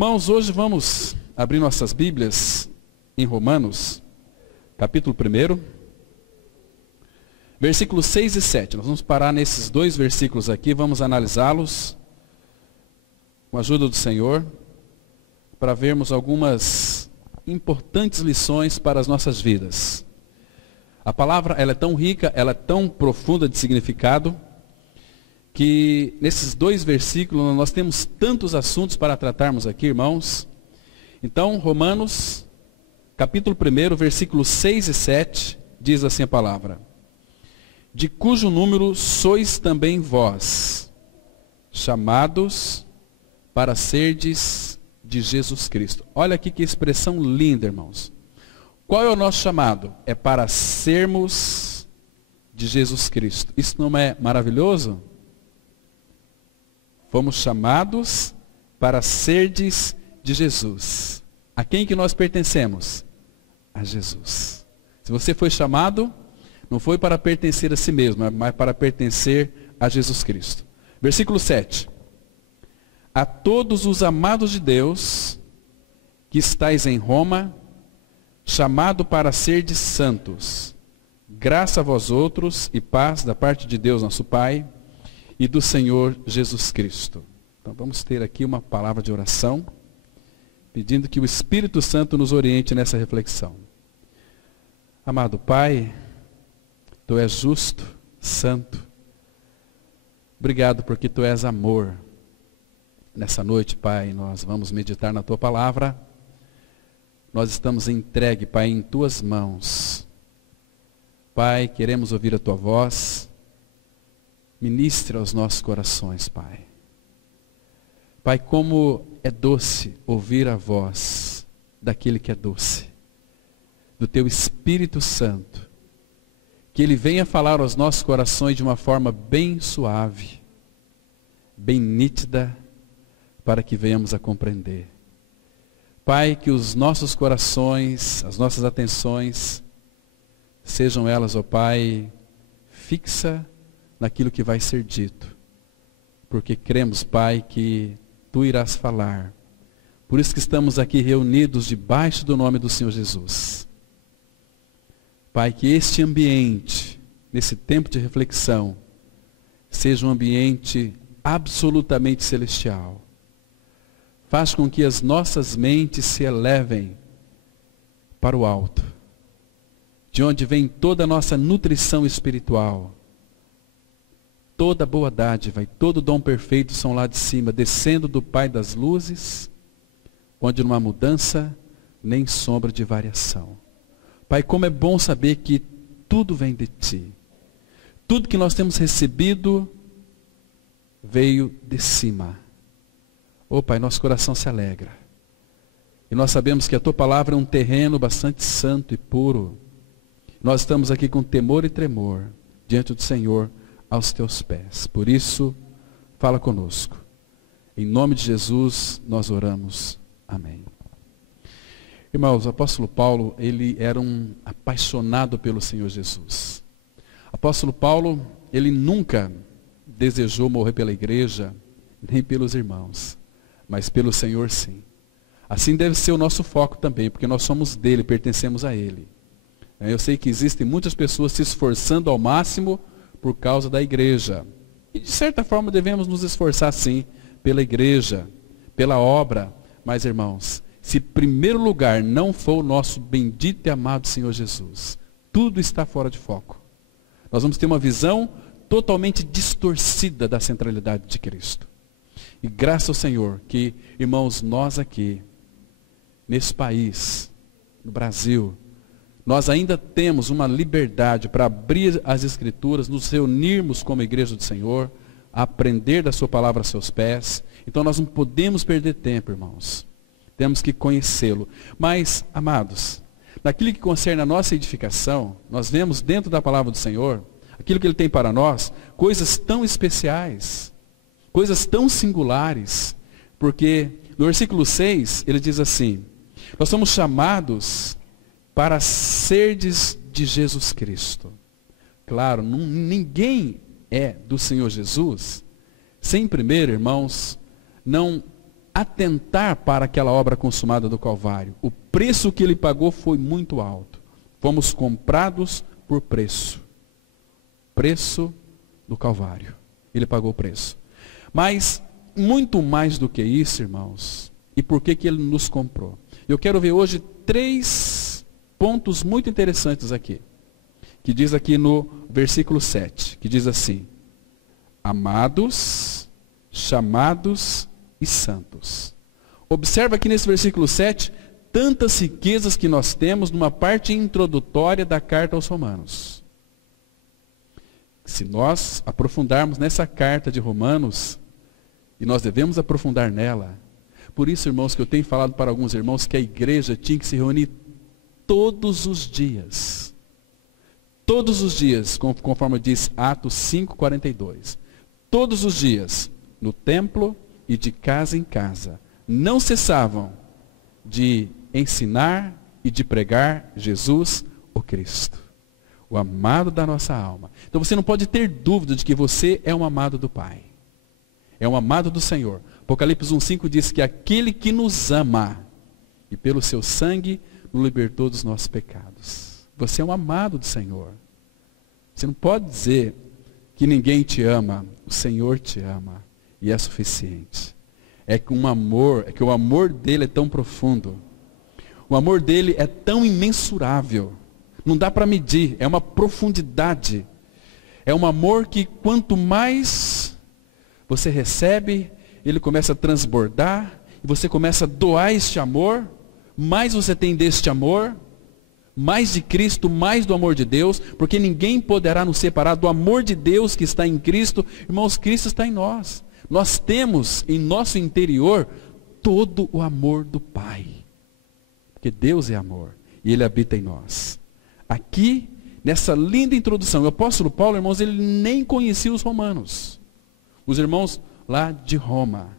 Irmãos, hoje vamos abrir nossas Bíblias em Romanos, capítulo 1, versículos 6 e 7. Nós vamos parar nesses dois versículos aqui, vamos analisá-los com a ajuda do Senhor, para vermos algumas importantes lições para as nossas vidas. A palavra ela é tão rica, ela é tão profunda de significado, que nesses dois versículos nós temos tantos assuntos para tratarmos aqui, irmãos. Então, Romanos, capítulo 1, versículos 6 e 7, diz assim a palavra: de cujo número sois também vós, chamados para serdes de Jesus Cristo. Olha aqui que expressão linda, irmãos. Qual é o nosso chamado? É para sermos de Jesus Cristo. Isso não é maravilhoso? Fomos chamados para serdes de Jesus. A quem que nós pertencemos? A Jesus. Se você foi chamado, não foi para pertencer a si mesmo, mas para pertencer a Jesus Cristo. Versículo 7. A todos os amados de Deus, que estáis em Roma, chamado para serdes santos, graça a vós outros e paz da parte de Deus nosso Pai e do Senhor Jesus Cristo. Então vamos ter aqui uma palavra de oração, pedindo que o Espírito Santo nos oriente nessa reflexão. Amado Pai, Tu és justo, santo. Obrigado porque Tu és amor. Nessa noite, Pai, nós vamos meditar na Tua palavra. Nós estamos entregue, Pai, em Tuas mãos. Pai, queremos ouvir a Tua voz. Ministra aos nossos corações, Pai. Pai, como é doce ouvir a voz daquele que é doce, do Teu Espírito Santo, que Ele venha falar aos nossos corações de uma forma bem suave, bem nítida, para que venhamos a compreender. Pai, que os nossos corações, as nossas atenções, sejam elas, ó Pai, fixa naquilo que vai ser dito, porque cremos, Pai, que Tu irás falar. Por isso que estamos aqui reunidos debaixo do nome do Senhor Jesus. Pai, que este ambiente, nesse tempo de reflexão, seja um ambiente absolutamente celestial. Faz com que as nossas mentes se elevem para o alto, de onde vem toda a nossa nutrição espiritual. Toda boa dádiva e todo dom perfeito são lá de cima, descendo do Pai das luzes, onde não há mudança, nem sombra de variação. Pai, como é bom saber que tudo vem de Ti. Tudo que nós temos recebido veio de cima. Oh Pai, nosso coração se alegra. E nós sabemos que a Tua palavra é um terreno bastante santo e puro. Nós estamos aqui com temor e tremor diante do Senhor, aos Teus pés. Por isso, fala conosco. Em nome de Jesus, nós oramos. Amém. Irmãos, o apóstolo Paulo, ele era um apaixonado pelo Senhor Jesus. O apóstolo Paulo, ele nunca desejou morrer pela igreja, nem pelos irmãos, mas pelo Senhor sim. Assim deve ser o nosso foco também, porque nós somos dele, pertencemos a ele. Eu sei que existem muitas pessoas se esforçando ao máximo por causa da igreja. E de certa forma devemos nos esforçar sim, pela igreja, pela obra. Mas irmãos, se primeiro lugar não for o nosso bendito e amado Senhor Jesus, tudo está fora de foco. Nós vamos ter uma visão totalmente distorcida da centralidade de Cristo. E graças ao Senhor que, irmãos, nós aqui, nesse país, no Brasil, nós ainda temos uma liberdade para abrir as Escrituras, nos reunirmos como igreja do Senhor, aprender da sua palavra a seus pés. Então nós não podemos perder tempo, irmãos. Temos que conhecê-lo. Mas, amados, naquilo que concerne a nossa edificação, nós vemos dentro da palavra do Senhor, aquilo que Ele tem para nós, coisas tão especiais, coisas tão singulares, porque no versículo 6, ele diz assim: nós somos chamados para serdes de Jesus Cristo. Claro, ninguém é do Senhor Jesus sem primeiro, irmãos, não atentar para aquela obra consumada do Calvário. O preço que ele pagou foi muito alto. Fomos comprados por preço. Preço do Calvário. Ele pagou o preço. Mas, muito mais do que isso, irmãos, e por que ele nos comprou? Eu quero ver hoje 3 pontos muito interessantes aqui. Que diz aqui no versículo 7, que diz assim: amados, chamados e santos. Observa aqui nesse versículo 7, tantas riquezas que nós temos numa parte introdutória da carta aos Romanos. Se nós aprofundarmos nessa carta de Romanos, e nós devemos aprofundar nela, por isso, irmãos, que eu tenho falado para alguns irmãos que a igreja tinha que se reunir todos os dias. Todos os dias, conforme diz Atos 5:42. Todos os dias, no templo e de casa em casa, não cessavam de ensinar e de pregar Jesus, o Cristo, o amado da nossa alma. Então você não pode ter dúvida de que você é um amado do Pai. É um amado do Senhor. Apocalipse 1:5 diz que aquele que nos ama e pelo seu sangue nos libertou dos nossos pecados. Você é um amado do Senhor. Você não pode dizer que ninguém te ama. O Senhor te ama e é suficiente. É que o amor dele é tão profundo. O amor dele é tão imensurável. Não dá para medir, é uma profundidade. É um amor que quanto mais você recebe, ele começa a transbordar, e você começa a doar este amor, mais você tem deste amor, mais de Cristo, mais do amor de Deus, porque ninguém poderá nos separar do amor de Deus que está em Cristo. Irmãos, Cristo está em nós. Nós temos em nosso interior todo o amor do Pai. Porque Deus é amor e Ele habita em nós. Aqui, nessa linda introdução, o apóstolo Paulo, irmãos, ele nem conhecia os romanos. Os irmãos lá de Roma.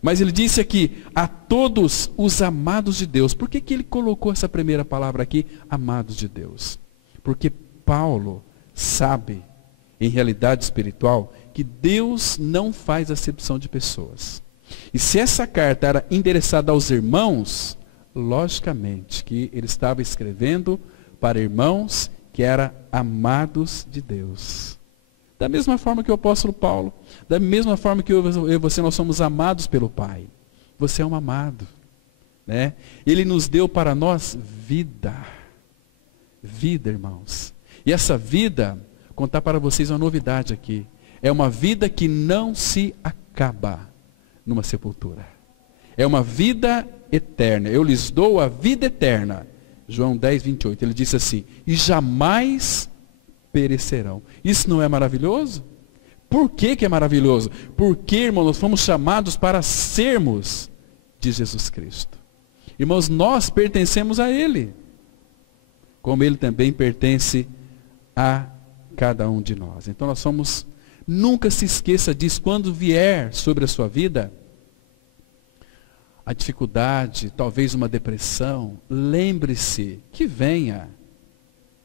Mas ele disse aqui, a todos os amados de Deus. Por que ele colocou essa primeira palavra aqui, amados de Deus? Porque Paulo sabe, em realidade espiritual, que Deus não faz acepção de pessoas. E se essa carta era endereçada aos irmãos, logicamente que ele estava escrevendo para irmãos que eram amados de Deus. Da mesma forma que o apóstolo Paulo, da mesma forma que eu e você, nós somos amados pelo Pai. Você é um amado, né? Ele nos deu para nós vida. Vida, irmãos. E essa vida, contar para vocês uma novidade aqui. É uma vida que não se acaba numa sepultura. É uma vida eterna. Eu lhes dou a vida eterna. João 10:28. Ele disse assim, e jamais perecerão. Isso não é maravilhoso? Por que é maravilhoso? Porque, irmãos, nós fomos chamados para sermos de Jesus Cristo. Irmãos, nós pertencemos a Ele, como Ele também pertence a cada um de nós. Então nós somos, nunca se esqueça disso, quando vier sobre a sua vida a dificuldade, talvez uma depressão, lembre-se que venha,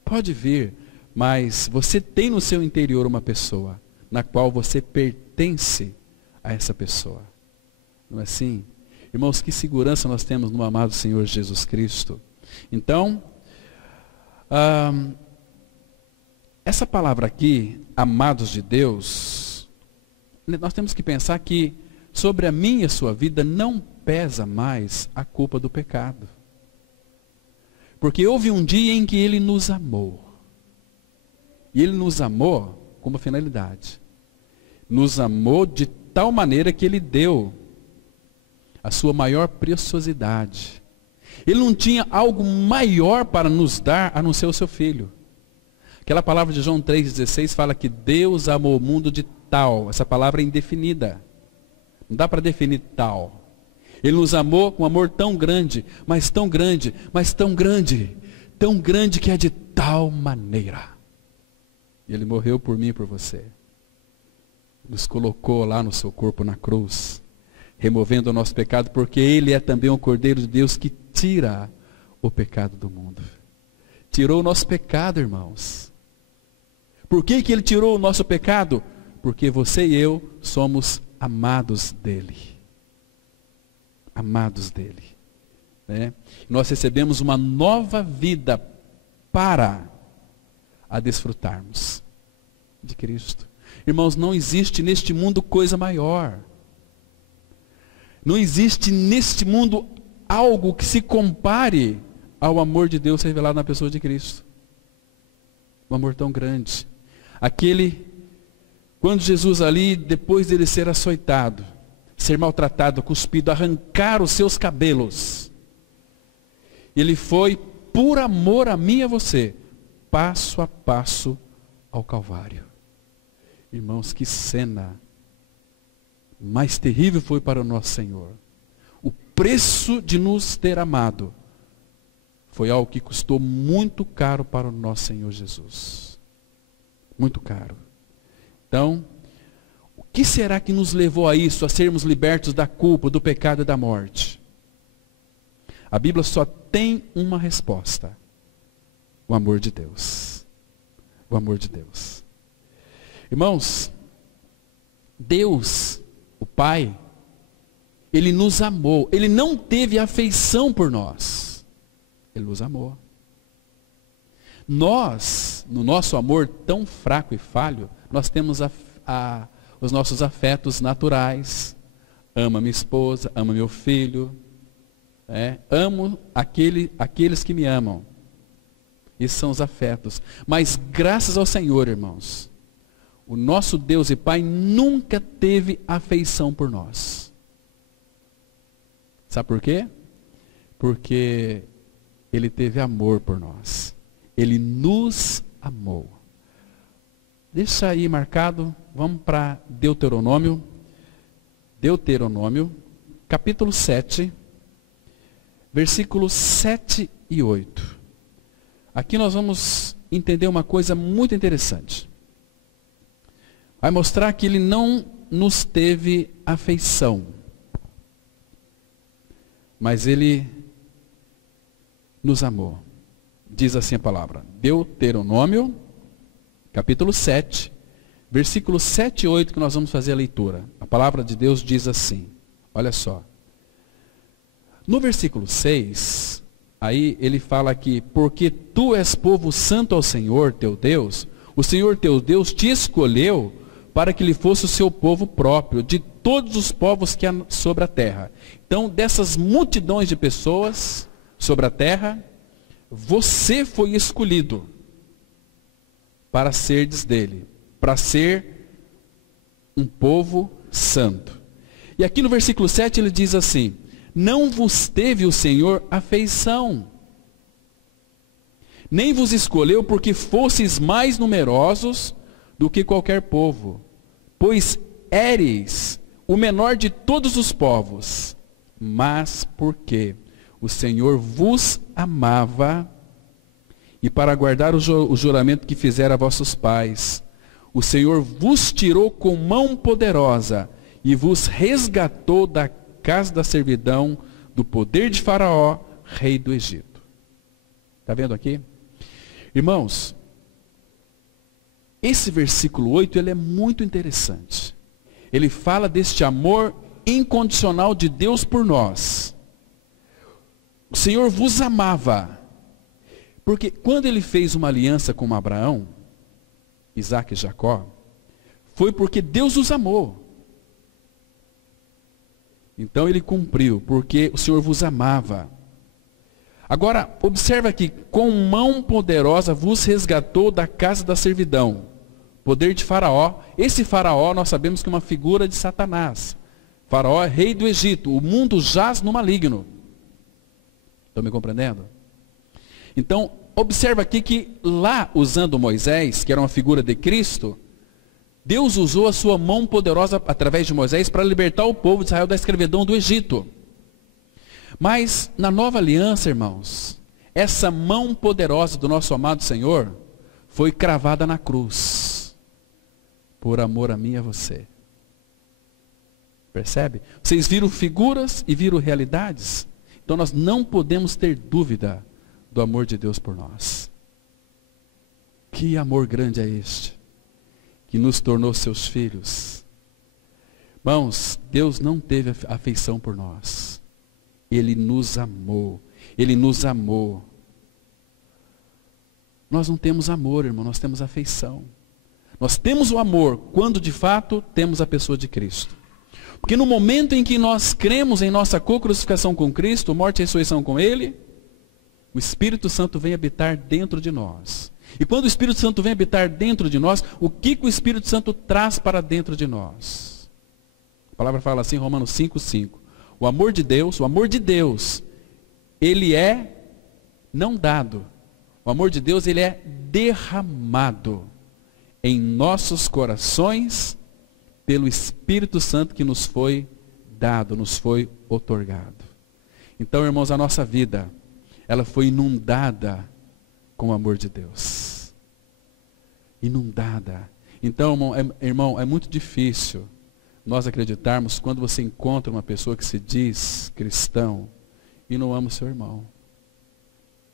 pode vir, mas você tem no seu interior uma pessoa, na qual você pertence a essa pessoa. Não é assim? Irmãos, que segurança nós temos no amado Senhor Jesus Cristo. Então, essa palavra aqui, amados de Deus, nós temos que pensar que sobre a minha e a sua vida não pesa mais a culpa do pecado. Porque houve um dia em que Ele nos amou. E Ele nos amou com uma finalidade. Nos amou de tal maneira que Ele deu a sua maior preciosidade. Ele não tinha algo maior para nos dar a não ser o seu Filho. Aquela palavra de João 3,16 fala que Deus amou o mundo de tal. Essa palavra é indefinida. Não dá para definir tal. Ele nos amou com um amor tão grande, mas tão grande, mas tão grande que é de tal maneira. E Ele morreu por mim e por você. Nos colocou lá no seu corpo na cruz, removendo o nosso pecado, porque Ele é também o Cordeiro de Deus que tira o pecado do mundo. Tirou o nosso pecado, irmãos. Por que Ele tirou o nosso pecado? Porque você e eu somos amados dEle. amados dele. Né? Nós recebemos uma nova vida para a desfrutarmos de Cristo. Irmãos, não existe neste mundo coisa maior. Não existe neste mundo algo que se compare ao amor de Deus revelado na pessoa de Cristo. Um amor tão grande. Quando Jesus ali, depois dele ser açoitado, ser maltratado, cuspido, arrancar os seus cabelos, ele foi, por amor a mim e a você, passo a passo ao Calvário. Irmãos, que cena mais terrível foi para o nosso Senhor. O preço de nos ter amado foi algo que custou muito caro para o nosso Senhor Jesus. Muito caro. Então, o que será que nos levou a isso, a sermos libertos da culpa, do pecado e da morte? A Bíblia só tem uma resposta: o amor de Deus. O amor de Deus. Irmãos, Deus, o Pai, Ele nos amou. Ele não teve afeição por nós. Ele nos amou. Nós, no nosso amor tão fraco e falho, nós temos os nossos afetos naturais. Amo a minha esposa, amo meu filho. Amo aqueles que me amam. Esses são os afetos. Mas graças ao Senhor, irmãos, o nosso Deus e Pai nunca teve afeição por nós. Sabe por quê? Porque Ele teve amor por nós. Ele nos amou. Deixa aí marcado, vamos para Deuteronômio. Deuteronômio, capítulo 7, versículos 7 e 8. Aqui nós vamos entender uma coisa muito interessante. Vai mostrar que Ele não nos teve afeição, mas Ele nos amou. Diz assim a palavra, Deuteronômio, capítulo 7, versículos 7 e 8, que nós vamos fazer a leitura. A palavra de Deus diz assim, olha só. No versículo 6, aí ele fala aqui, porque tu és povo santo ao Senhor teu Deus, o Senhor teu Deus te escolheu para que ele fosse o seu povo próprio, de todos os povos que há sobre a terra. Então, dessas multidões de pessoas sobre a terra, você foi escolhido para serdes dele, para ser um povo santo. E aqui no versículo 7 ele diz assim, não vos teve o Senhor afeição, nem vos escolheu porque fosseis mais numerosos do que qualquer povo, pois éreis o menor de todos os povos, mas porque o Senhor vos amava, e para guardar o juramento que fizera a vossos pais, o Senhor vos tirou com mão poderosa, e vos resgatou da casa da servidão, do poder de Faraó, rei do Egito. Está vendo aqui? Irmãos, esse versículo 8, ele é muito interessante. Ele fala deste amor incondicional de Deus por nós. O Senhor vos amava. Porque quando ele fez uma aliança com Abraão, Isaac e Jacó, foi porque Deus os amou. Então ele cumpriu, porque o Senhor vos amava. Agora, observa aqui, com mão poderosa vos resgatou da casa da servidão, poder de Faraó. Esse Faraó, nós sabemos que é uma figura de Satanás. Faraó é rei do Egito, o mundo jaz no maligno. Estão me compreendendo? Então, observa aqui que lá, usando Moisés, que era uma figura de Cristo, Deus usou a sua mão poderosa através de Moisés para libertar o povo de Israel da escravidão do Egito. Mas na nova aliança, irmãos, essa mão poderosa do nosso amado Senhor foi cravada na cruz, por amor a mim e a você. Percebe? Vocês viram figuras e viram realidades? Então nós não podemos ter dúvida do amor de Deus por nós. Que amor grande é este, que nos tornou seus filhos. Irmãos, Deus não teve afeição por nós. Ele nos amou. Ele nos amou. Nós não temos amor, irmão, nós temos afeição. Nós temos o amor quando de fato temos a pessoa de Cristo. Porque no momento em que nós cremos em nossa co-crucificação com Cristo, morte e ressurreição com Ele, o Espírito Santo vem habitar dentro de nós. E quando o Espírito Santo vem habitar dentro de nós, o que o Espírito Santo traz para dentro de nós? A palavra fala assim, Romanos 5:5. O amor de Deus, ele é não dado. O amor de Deus, ele é derramado em nossos corações pelo Espírito Santo que nos foi dado, nos foi outorgado. Então, irmãos, a nossa vida, ela foi inundada com o amor de Deus. Inundada. Então, irmão, é muito difícil nós acreditarmos quando você encontra uma pessoa que se diz cristão e não ama o seu irmão.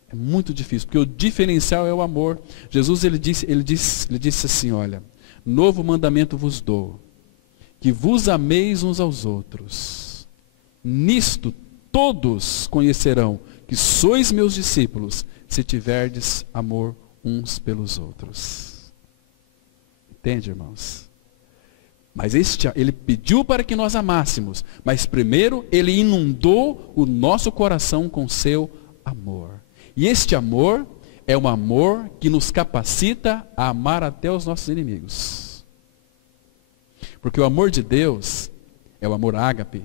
É muito difícil, porque o diferencial é o amor. Jesus, ele disse assim, olha, novo mandamento vos dou, que vos ameis uns aos outros. Nisto todos conhecerão que sois meus discípulos, se tiverdes amor uns pelos outros. Entende, irmãos? Mas ele pediu para que nós amássemos, mas primeiro ele inundou o nosso coração com seu amor. E este amor é um amor que nos capacita a amar até os nossos inimigos. Porque o amor de Deus é o amor ágape.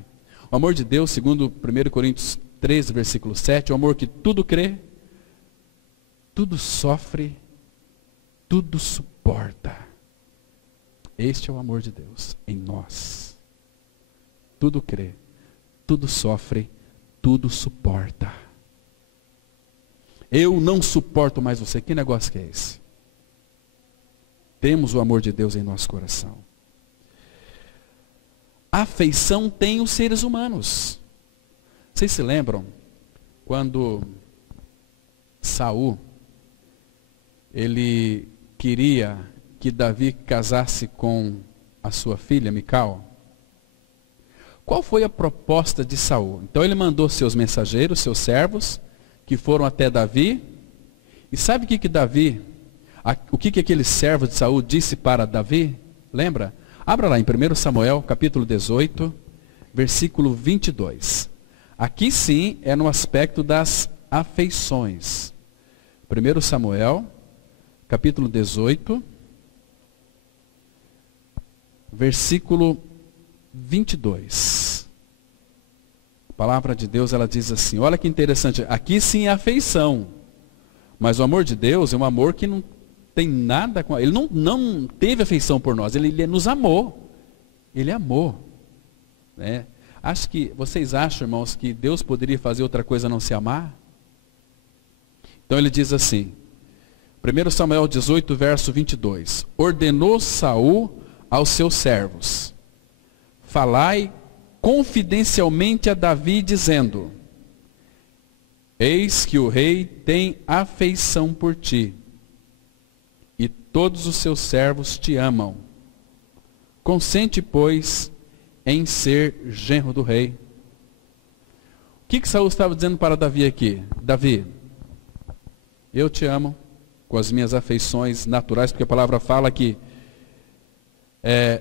O amor de Deus, segundo 1 Coríntios 13, versículo 7, é o amor que tudo crê, tudo sofre, tudo suporta. Este é o amor de Deus em nós. Tudo crê, tudo sofre, tudo suporta. Eu não suporto mais você. Que negócio que é esse? Temos o amor de Deus em nosso coração. Afeição tem os seres humanos. Vocês se lembram quando Saul, ele queria que Davi casasse com a sua filha, Mical? Qual foi a proposta de Saul? Então ele mandou seus mensageiros, seus servos, que foram até Davi. E sabe o que Davi, o que aquele servo de Saul disse para Davi? Lembra? Abra lá em 1 Samuel, capítulo 18, versículo 22. Aqui sim é no aspecto das afeições. 1 Samuel, capítulo 18, versículo 22. A palavra de Deus, ela diz assim, olha que interessante, aqui sim é afeição, mas o amor de Deus é um amor que não tem nada com... Ele não teve afeição por nós, ele nos amou. Ele amou. Né? Vocês acham, irmãos, que Deus poderia fazer outra coisa a não se amar? Então ele diz assim, 1 Samuel 18, verso 22. Ordenou Saul aos seus servos, falai confidencialmente a Davi, dizendo, eis que o rei tem afeição por ti, e todos os seus servos te amam. Consente, pois, em ser genro do rei. O que Saul estava dizendo para Davi aqui? Davi, eu te amo com as minhas afeições naturais, porque a palavra fala que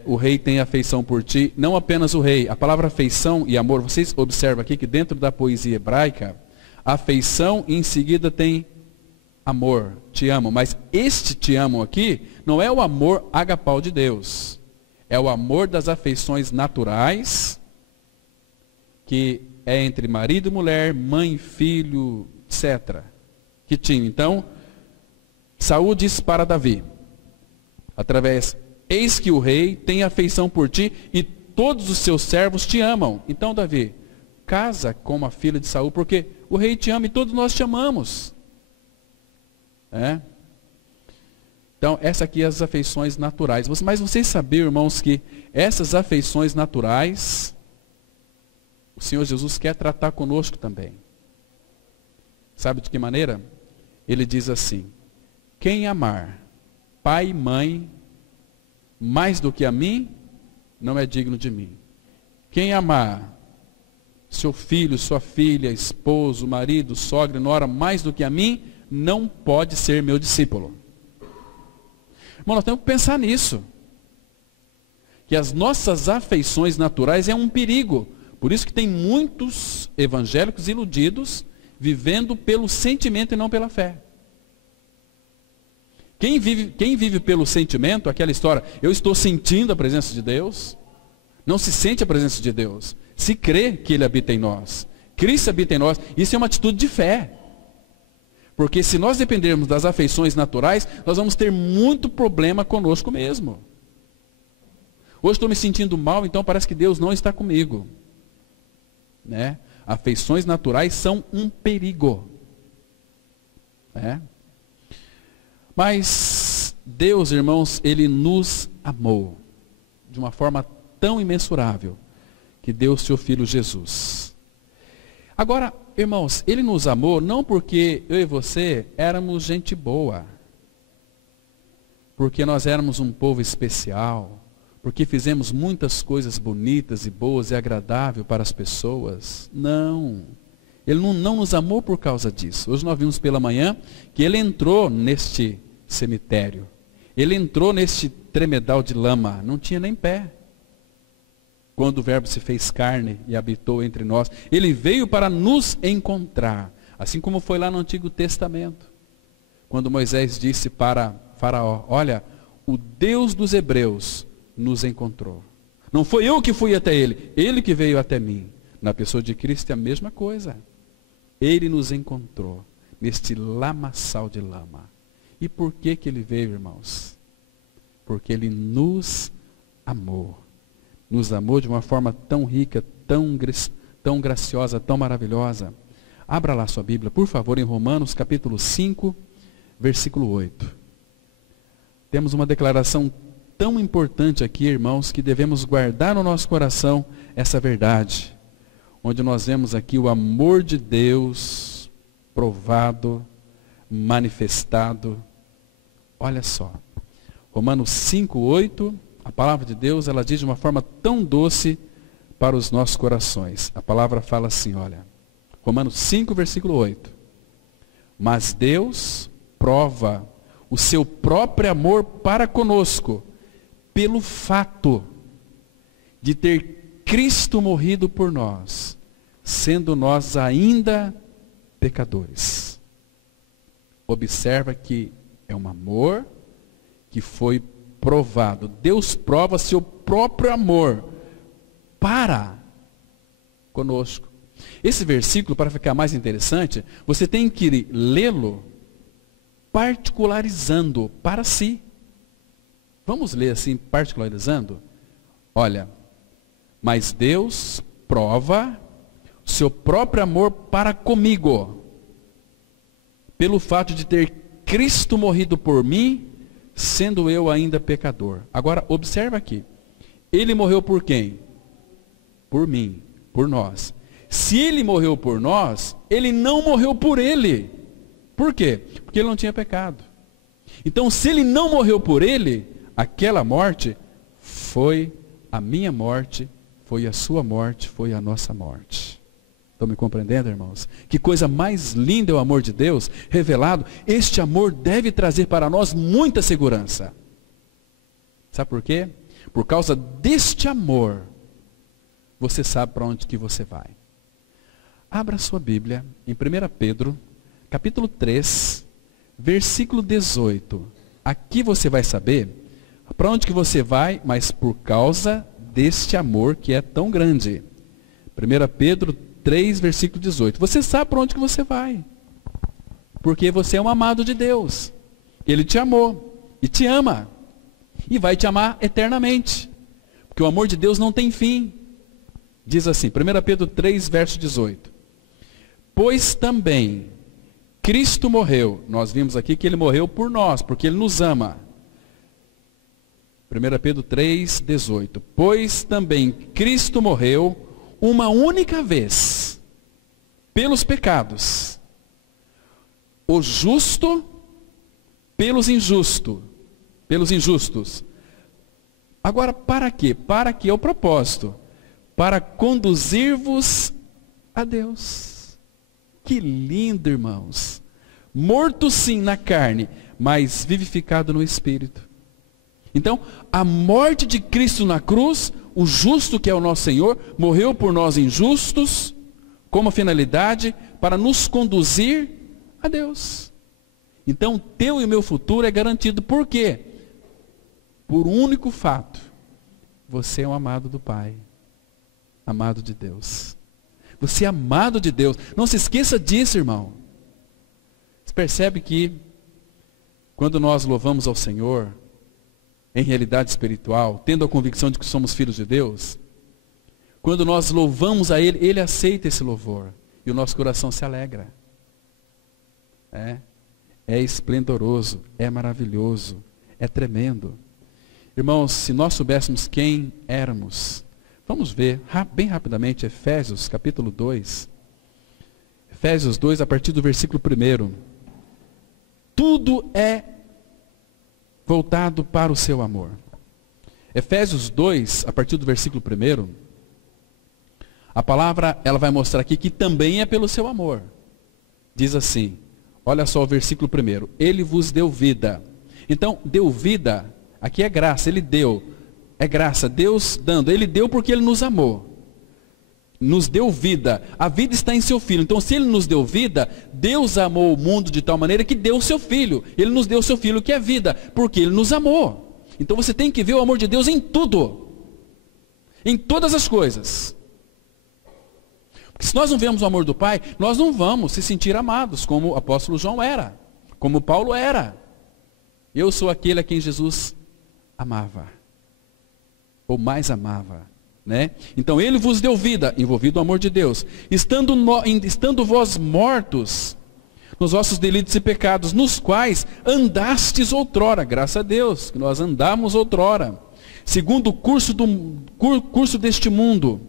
o rei tem afeição por ti, não apenas o rei. A palavra afeição e amor, vocês observam aqui que dentro da poesia hebraica, afeição e em seguida tem amor, te amo. Mas este te amo aqui não é o amor agapau de Deus. É o amor das afeições naturais, que é entre marido e mulher, mãe e filho, etc. Que tinha. Então, Saul disse para Davi, eis que o rei tem afeição por ti e todos os seus servos te amam. Então, Davi, casa com a filha de Saul, porque o rei te ama e todos nós te amamos. Então, essa aqui é as afeições naturais. Mas vocês sabiam, irmãos, que essas afeições naturais, o Senhor Jesus quer tratar conosco também. Sabe de que maneira? Ele diz assim, quem amar pai e mãe mais do que a mim, não é digno de mim. Quem amar seu filho, sua filha, esposo, marido, sogra, nora, mais do que a mim, não pode ser meu discípulo. Irmão, nós temos que pensar nisso. Que as nossas afeições naturais é um perigo. Por isso que tem muitos evangélicos iludidos, vivendo pelo sentimento e não pela fé. Quem vive pelo sentimento, aquela história, eu estou sentindo a presença de Deus, não se sente a presença de Deus. Se crê que Ele habita em nós. Cristo habita em nós. Isso é uma atitude de fé. Porque se nós dependermos das afeições naturais, nós vamos ter muito problema conosco mesmo. Hoje estou me sentindo mal, então parece que Deus não está comigo. Né? Afeições naturais são um perigo. Né? Mas Deus, irmãos, Ele nos amou de uma forma tão imensurável que deu seu Filho Jesus. Agora, irmãos, Ele nos amou não porque eu e você éramos gente boa, porque nós éramos um povo especial, porque fizemos muitas coisas bonitas e boas e agradáveis para as pessoas. Não. Ele não nos amou por causa disso. Hoje nós vimos pela manhã que Ele entrou neste cemitério. Ele entrou neste tremedal de lama. Não tinha nem pé. Quando o Verbo se fez carne e habitou entre nós, Ele veio para nos encontrar. Assim como foi lá no Antigo Testamento. Quando Moisés disse para Faraó, olha, o Deus dos Hebreus nos encontrou. Não foi eu que fui até Ele que veio até mim. Na pessoa de Cristo é a mesma coisa. Ele nos encontrou neste lamaçal de lama. E por que Ele veio, irmãos? Porque Ele nos amou. Nos amou de uma forma tão rica, tão graciosa, tão maravilhosa. Abra lá sua Bíblia, por favor, em Romanos capítulo 5, versículo 8. Temos uma declaração tão importante aqui, irmãos, que devemos guardar no nosso coração essa verdade. Onde nós vemos aqui o amor de Deus provado, manifestado. Olha só. Romanos 5, 8, a palavra de Deus, ela diz de uma forma tão doce para os nossos corações. A palavra fala assim, olha. Romanos 5, versículo 8. Mas Deus prova o seu próprio amor para conosco, pelo fato de ter Cristo morrido por nós, sendo nós ainda pecadores. Observa que é um amor que foi provado. Deus prova seu próprio amor para conosco. Esse versículo, para ficar mais interessante, você tem que lê-lo particularizando para si. Vamos ler assim, particularizando? Olha, mas Deus prova seu próprio amor para comigo, pelo fato de ter Cristo morrido por mim, sendo eu ainda pecador. Agora, observa aqui. Ele morreu por quem? Por mim, por nós. Se Ele morreu por nós, Ele não morreu por Ele. Por quê? Porque Ele não tinha pecado. Então, se Ele não morreu por Ele, aquela morte foi a minha morte, foi a sua morte, foi a nossa morte. Estão me compreendendo, irmãos? Que coisa mais linda é o amor de Deus revelado. Este amor deve trazer para nós muita segurança. Sabe por quê? Por causa deste amor, você sabe para onde que você vai. Abra sua Bíblia em 1 Pedro, capítulo 3, versículo 18. Aqui você vai saber para onde que você vai, mas por causa deste amor que é tão grande. 1 Pedro 3, versículo 18. Você sabe para onde que você vai. Porque você é um amado de Deus. Ele te amou e te ama. E vai te amar eternamente. Porque o amor de Deus não tem fim. Diz assim, 1 Pedro 3, verso 18. Pois também Cristo morreu. Nós vimos aqui que Ele morreu por nós, porque Ele nos ama. 1 Pedro 3, 18. Pois também Cristo morreu uma única vez pelos pecados, o justo pelos injustos. Agora, para quê? Para que é o propósito? Para conduzir-vos a Deus. Que lindo, irmãos. Morto sim na carne, mas vivificado no Espírito. Então, a morte de Cristo na cruz, o justo que é o nosso Senhor, morreu por nós injustos, como finalidade, para nos conduzir a Deus. Então, teu e o meu futuro é garantido. Por quê? Por um único fato. Você é um amado do Pai. Amado de Deus. Você é amado de Deus. Não se esqueça disso, irmão. Você percebe que, quando nós louvamos ao Senhor, em realidade espiritual, tendo a convicção de que somos filhos de Deus, quando nós louvamos a Ele, Ele aceita esse louvor. E o nosso coração se alegra. É esplendoroso, é maravilhoso, é tremendo. Irmãos, se nós soubéssemos quem éramos, vamos ver bem rapidamente Efésios capítulo 2. Efésios 2, a partir do versículo 1. Tudo é voltado para o seu amor. Efésios 2, a partir do versículo 1, a palavra ela vai mostrar aqui que também é pelo seu amor. Diz assim, olha só o versículo 1. Ele vos deu vida. Então, deu vida, aqui é graça, Ele deu. É graça, Deus dando. Ele deu porque Ele nos amou. Nos deu vida. A vida está em seu Filho. Então, se Ele nos deu vida, Deus amou o mundo de tal maneira que deu o seu Filho. Ele nos deu o seu Filho que é vida, porque Ele nos amou. Então, você tem que ver o amor de Deus em tudo. Em todas as coisas. Porque se nós não vemos o amor do Pai, nós não vamos se sentir amados, como o apóstolo João era, como Paulo era. Eu sou aquele a quem Jesus amava, ou mais amava, né? Então Ele vos deu vida, envolvido o amor de Deus, estando vós mortos nos vossos delitos e pecados, nos quais andastes outrora, graças a Deus, que nós andamos outrora, segundo o curso deste mundo,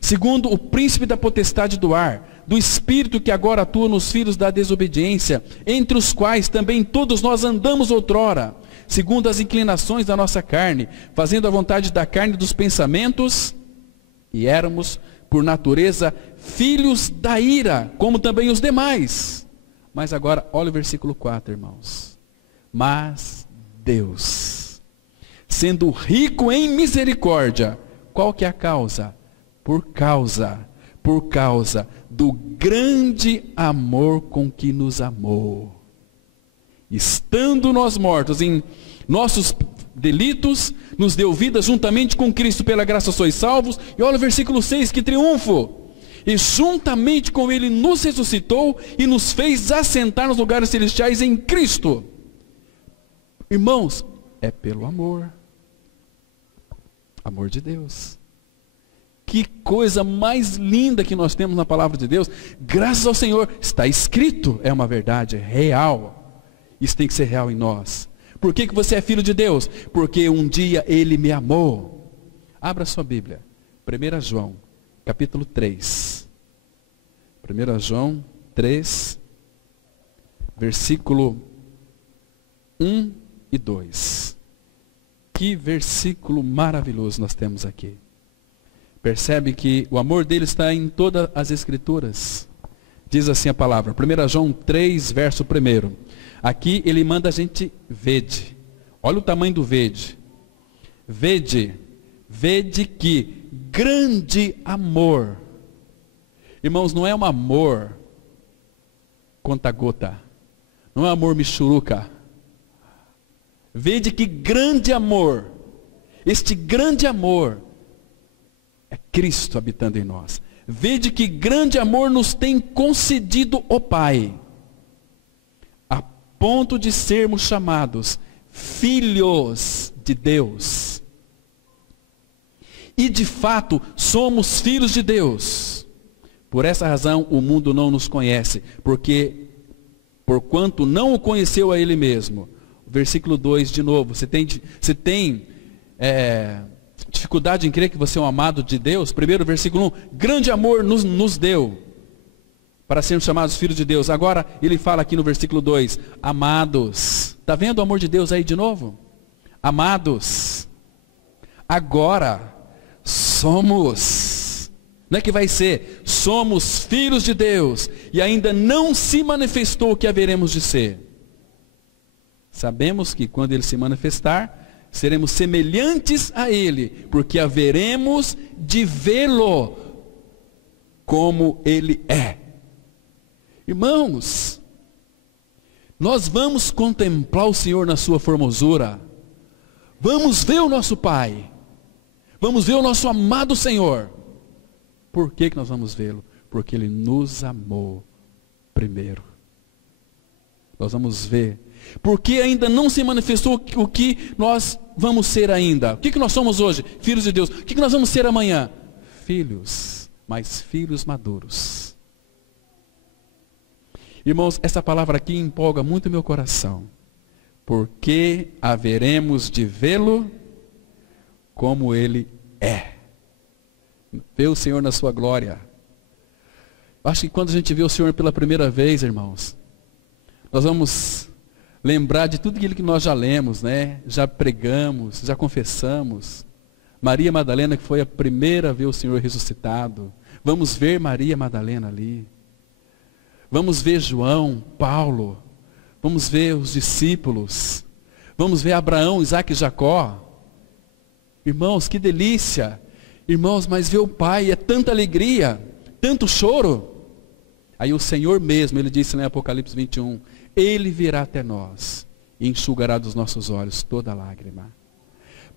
segundo o príncipe da potestade do ar, do espírito que agora atua nos filhos da desobediência, entre os quais também todos nós andamos outrora, segundo as inclinações da nossa carne, fazendo a vontade da carne e dos pensamentos, e éramos, por natureza, filhos da ira, como também os demais. Mas agora, olha o versículo 4, irmãos. Mas Deus, sendo rico em misericórdia, qual que é a causa? Por causa do grande amor com que nos amou. Estando nós mortos em nossos delitos, nos deu vida juntamente com Cristo, pela graça sois salvos. E olha o versículo 6, que triunfo! E juntamente com Ele nos ressuscitou e nos fez assentar nos lugares celestiais em Cristo. Irmãos, é pelo amor. Amor de Deus. Que coisa mais linda que nós temos na palavra de Deus. Graças ao Senhor, está escrito, é uma verdade real. Isso tem que ser real em nós. Por que você é filho de Deus? Porque um dia Ele me amou. Abra sua Bíblia. 1 João, capítulo 3. 1 João 3, versículo 1 e 2. Que versículo maravilhoso nós temos aqui. Percebe que o amor dele está em todas as Escrituras. Diz assim a palavra, 1 João 3, verso 1. Aqui ele manda a gente vede. Olha o tamanho do vede. Vede que grande amor. Irmãos, não é um amor conta-gota. Não é um amor michuruca. Vede que grande amor. Este grande amor é Cristo habitando em nós. Vede que grande amor nos tem concedido o Pai, a ponto de sermos chamados filhos de Deus. E de fato somos filhos de Deus. Por essa razão o mundo não nos conhece, porque porquanto não o conheceu a Ele mesmo. Versículo 2 de novo, você tem dificuldade em crer que você é um amado de Deus? Primeiro, versículo 1, grande amor nos deu, para sermos chamados filhos de Deus. Agora, ele fala aqui no versículo 2, amados. Está vendo o amor de Deus aí de novo? Amados, agora somos Não é que vai ser, somos filhos de Deus, e ainda não se manifestou o que haveremos de ser. Sabemos que quando Ele se manifestar, seremos semelhantes a Ele, porque haveremos de vê-lo como Ele é. Irmãos, nós vamos contemplar o Senhor na sua formosura, vamos ver o nosso Pai, vamos ver o nosso amado Senhor. Por que nós vamos vê-lo? Porque Ele nos amou primeiro. Nós vamos ver. Porque ainda não se manifestou o que nós vamos ser ainda. O que nós somos hoje? Filhos de Deus. O que nós vamos ser amanhã? Filhos, mas filhos maduros. Irmãos, essa palavra aqui empolga muito meu coração. Porque haveremos de vê-lo como Ele é. Ver o Senhor na sua glória. Acho que quando a gente vê o Senhor pela primeira vez, irmãos, nós vamos lembrar de tudo aquilo que nós já lemos, né? Já pregamos, já confessamos. Maria Madalena, que foi a primeira a ver o Senhor ressuscitado. Vamos ver Maria Madalena ali. Vamos ver João, Paulo. Vamos ver os discípulos. Vamos ver Abraão, Isaac e Jacó. Irmãos, que delícia. Irmãos, mas ver o Pai é tanta alegria, tanto choro. Aí o Senhor mesmo, Ele disse em Apocalipse 21, Ele virá até nós e enxugará dos nossos olhos toda lágrima.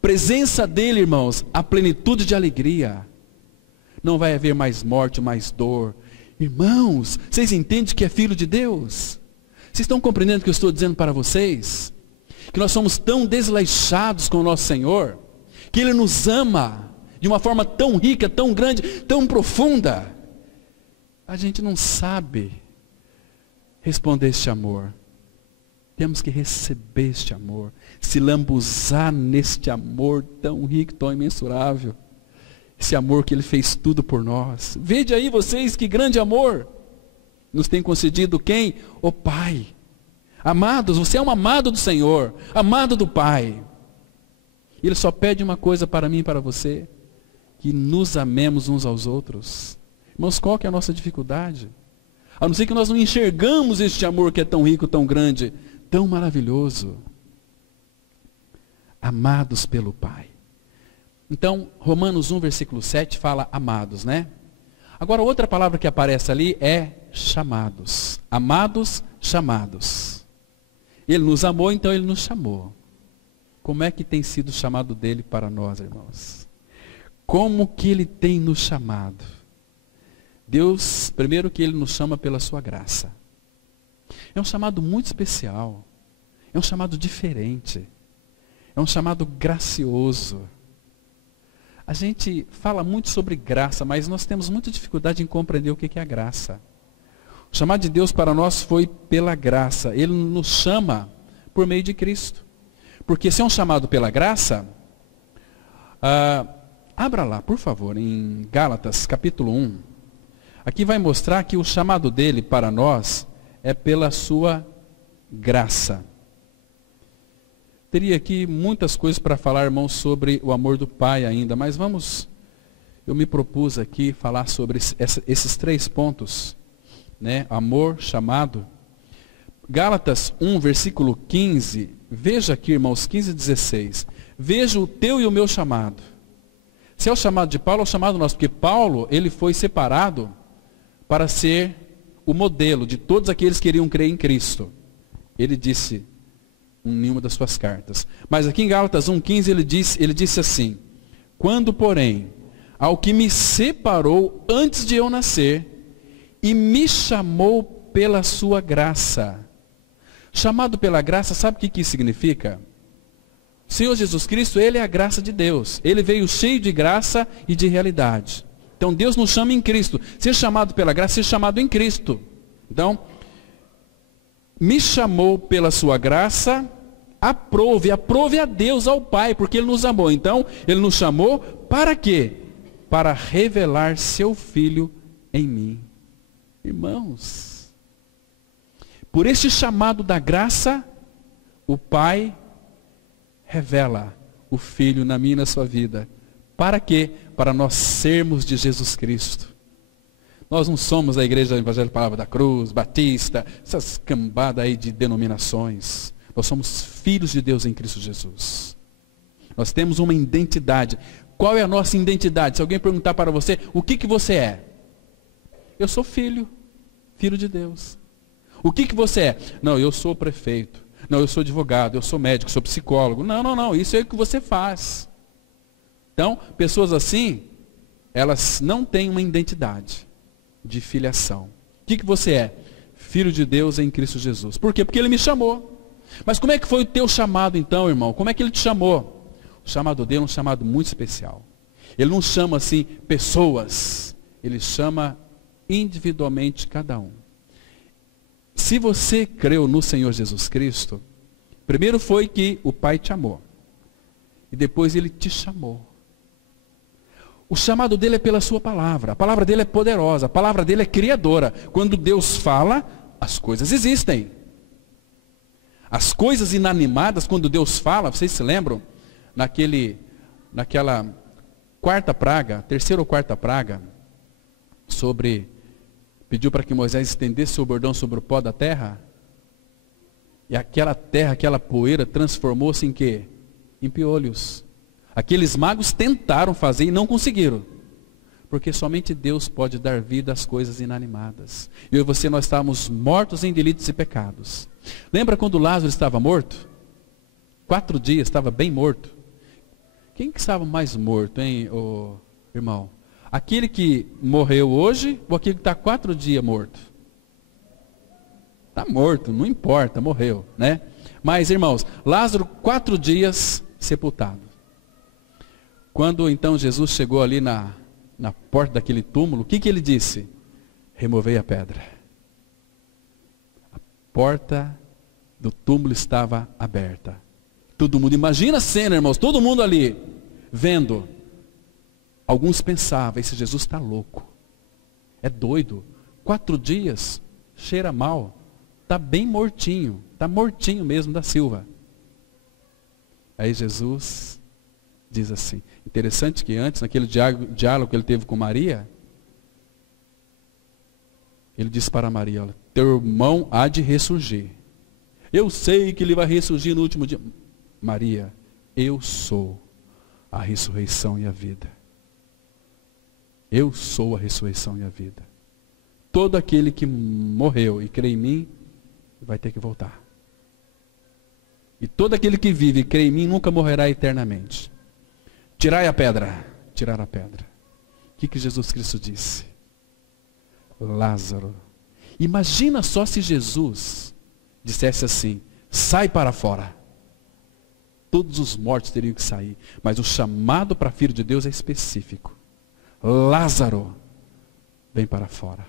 Presença dEle, irmãos, a plenitude de alegria. Não vai haver mais morte, mais dor. Irmãos, vocês entendem que é filho de Deus? Vocês estão compreendendo o que eu estou dizendo para vocês? Que nós somos tão desleixados com o nosso Senhor, que Ele nos ama de uma forma tão rica, tão grande, tão profunda. A gente não sabe responder este amor. Temos que receber este amor, se lambuzar neste amor tão rico, tão imensurável. Esse amor que Ele fez tudo por nós. Vede aí vocês que grande amor nos tem concedido quem? O Pai. Amados, você é um amado do Senhor, amado do Pai. Ele só pede uma coisa para mim e para você, que nos amemos uns aos outros. Irmãos, qual que é a nossa dificuldade? A não ser que nós não enxergamos este amor que é tão rico, tão grande, tão maravilhoso. Amados pelo Pai. Então, Romanos 1, versículo 7 fala amados, né? Agora, outra palavra que aparece ali é chamados. Amados, chamados. Ele nos amou, então Ele nos chamou. Como é que tem sido o chamado dEle para nós, irmãos? Como que Ele tem nos chamado? Deus, primeiro que Ele nos chama pela sua graça. É um chamado muito especial. É um chamado diferente. É um chamado gracioso. A gente fala muito sobre graça, mas nós temos muita dificuldade em compreender o que é a graça. O chamado de Deus para nós foi pela graça. Ele nos chama por meio de Cristo. Porque se é um chamado pela graça, abra lá, por favor, em Gálatas, capítulo 1. Aqui vai mostrar que o chamado dele para nós é pela sua graça. Teria aqui muitas coisas para falar, irmãos, sobre o amor do Pai ainda, mas eu me propus aqui falar sobre esses 3 pontos, né? Amor, chamado. Gálatas 1, versículo 15, veja aqui, irmãos, 15 e 16. Veja o teu e o meu chamado. Se é o chamado de Paulo, é o chamado nosso, porque Paulo, ele foi separado para ser o modelo de todos aqueles que iriam crer em Cristo. Ele disse em uma das suas cartas. Mas aqui em Gálatas 1,15 ele disse assim: quando, porém, ao que me separou antes de eu nascer, e me chamou pela sua graça. Chamado pela graça, sabe o que isso significa? O Senhor Jesus Cristo, Ele é a graça de Deus. Ele veio cheio de graça e de realidade. Então Deus nos chama em Cristo. Ser chamado pela graça, ser chamado em Cristo. Então, me chamou pela sua graça, aprove a Deus, ao Pai, porque Ele nos amou. Então, Ele nos chamou para quê? Para revelar seu Filho em mim. Irmãos, por este chamado da graça, o Pai revela o Filho na minha e na sua vida, Para quê? Para nós sermos de Jesus Cristo. Nós não somos a igreja do Evangelho Palavra da Cruz, Batista, essas cambadas aí de denominações. Nós somos filhos de Deus em Cristo Jesus. Nós temos uma identidade. Qual é a nossa identidade? Se alguém perguntar para você, o que você é? Eu sou filho de Deus. O que você é? Não, eu sou prefeito. Não, eu sou advogado, eu sou médico, sou psicólogo. Não, isso é o que você faz. Então, pessoas assim, elas não têm uma identidade de filiação. O que você é? Filho de Deus em Cristo Jesus. Por quê? Porque Ele me chamou. Mas como é que foi o teu chamado então, irmão? Como é que Ele te chamou? O chamado dele é um chamado muito especial. Ele não chama assim pessoas. Ele chama individualmente cada um. Se você creu no Senhor Jesus Cristo, primeiro foi que o Pai te amou. E depois Ele te chamou. O chamado dele é pela sua palavra. A palavra dele é poderosa. A palavra dele é criadora. Quando Deus fala, as coisas existem. As coisas inanimadas, quando Deus fala, vocês se lembram? Naquela quarta praga, terceira ou quarta praga, pediu para que Moisés estendesse o bordão sobre o pó da terra. E aquela terra, aquela poeira, transformou-se em quê? Em piolhos. Aqueles magos tentaram fazer e não conseguiram. Porque somente Deus pode dar vida às coisas inanimadas. E eu e você, nós estávamos mortos em delitos e pecados. Lembra quando Lázaro estava morto? 4 dias, estava bem morto. Quem que estava mais morto, hein, irmão? Aquele que morreu hoje ou aquele que está 4 dias morto? Está morto, não importa, morreu, né? Mas, irmãos, Lázaro 4 dias sepultado. Quando então Jesus chegou ali na porta daquele túmulo, o que ele disse? Removei a pedra. A porta do túmulo estava aberta. Todo mundo, imagina a cena, irmãos, todo mundo ali, vendo. Alguns pensavam, esse Jesus está louco. É doido. 4 dias, cheira mal. Está bem mortinho. Está mortinho mesmo da Silva. Aí Jesus diz assim. Interessante que antes, naquele diálogo que ele teve com Maria, ele disse para Maria, olha, teu irmão há de ressurgir. Eu sei que ele vai ressurgir no último dia. Maria, eu sou a ressurreição e a vida. Eu sou a ressurreição e a vida. Todo aquele que morreu e crê em mim, vai ter que voltar. E todo aquele que vive e crê em mim, nunca morrerá eternamente. Tirai a pedra. Tirar a pedra. O que Jesus Cristo disse? Lázaro. Imagina só se Jesus dissesse assim, sai para fora. Todos os mortos teriam que sair. Mas o chamado para filho de Deus é específico. Lázaro, vem para fora.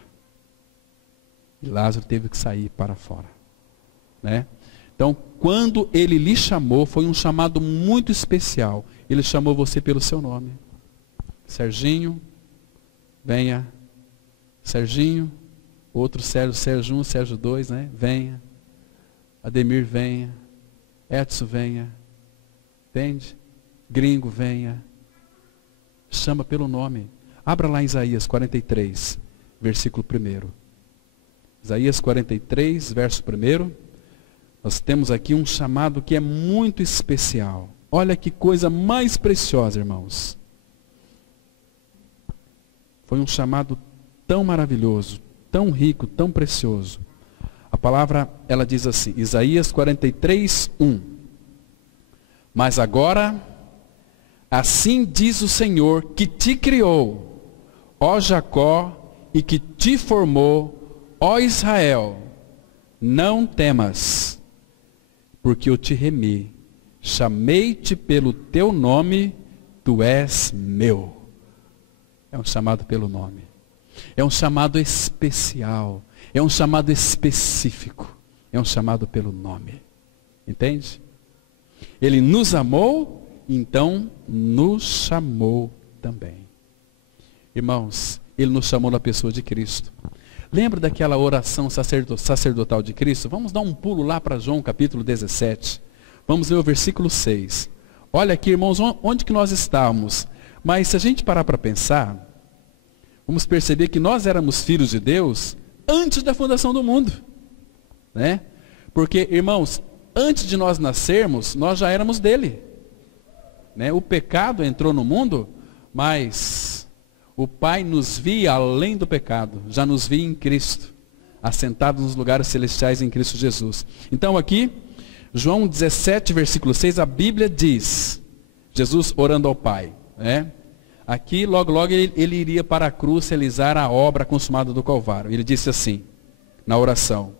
E Lázaro teve que sair para fora. Né? Então, quando ele lhe chamou, foi um chamado muito especial. Ele chamou você pelo seu nome. Serginho, venha. Serginho, outro Sérgio, Sérgio 1, Sérgio 2, né? Venha. Ademir, venha. Edson, venha. Entende? Gringo, venha. Chama pelo nome. Abra lá em Isaías 43, versículo 1. Isaías 43, verso 1. Nós temos aqui um chamado que é muito especial. Olha que coisa mais preciosa, irmãos. Foi um chamado tão maravilhoso, tão rico, tão precioso. A palavra, ela diz assim, Isaías 43, 1. Mas agora, assim diz o Senhor que te criou, ó Jacó, e que te formou, ó Israel, não temas, porque eu te remi, chamei-te pelo teu nome, tu és meu. É um chamado pelo nome. É um chamado especial. É um chamado específico. É um chamado pelo nome. Entende? Ele nos amou, então nos chamou também. Irmãos, Ele nos chamou na pessoa de Cristo. Lembra daquela oração sacerdotal de Cristo? Vamos dar um pulo lá para João capítulo 17. Vamos ver o versículo 6. Olha aqui, irmãos, onde que nós estamos? Mas se a gente parar para pensar, vamos perceber que nós éramos filhos de Deus antes da fundação do mundo, né? Porque, irmãos, antes de nós nascermos, nós já éramos dele, né? O pecado entrou no mundo, mas o Pai nos via além do pecado, já nos via em Cristo, assentados nos lugares celestiais em Cristo Jesus. Então aqui, João 17, versículo 6, a Bíblia diz, Jesus orando ao Pai, né? Aqui, logo, logo, ele iria para a cruz realizar a obra consumada do Calvário. Ele disse assim, na oração,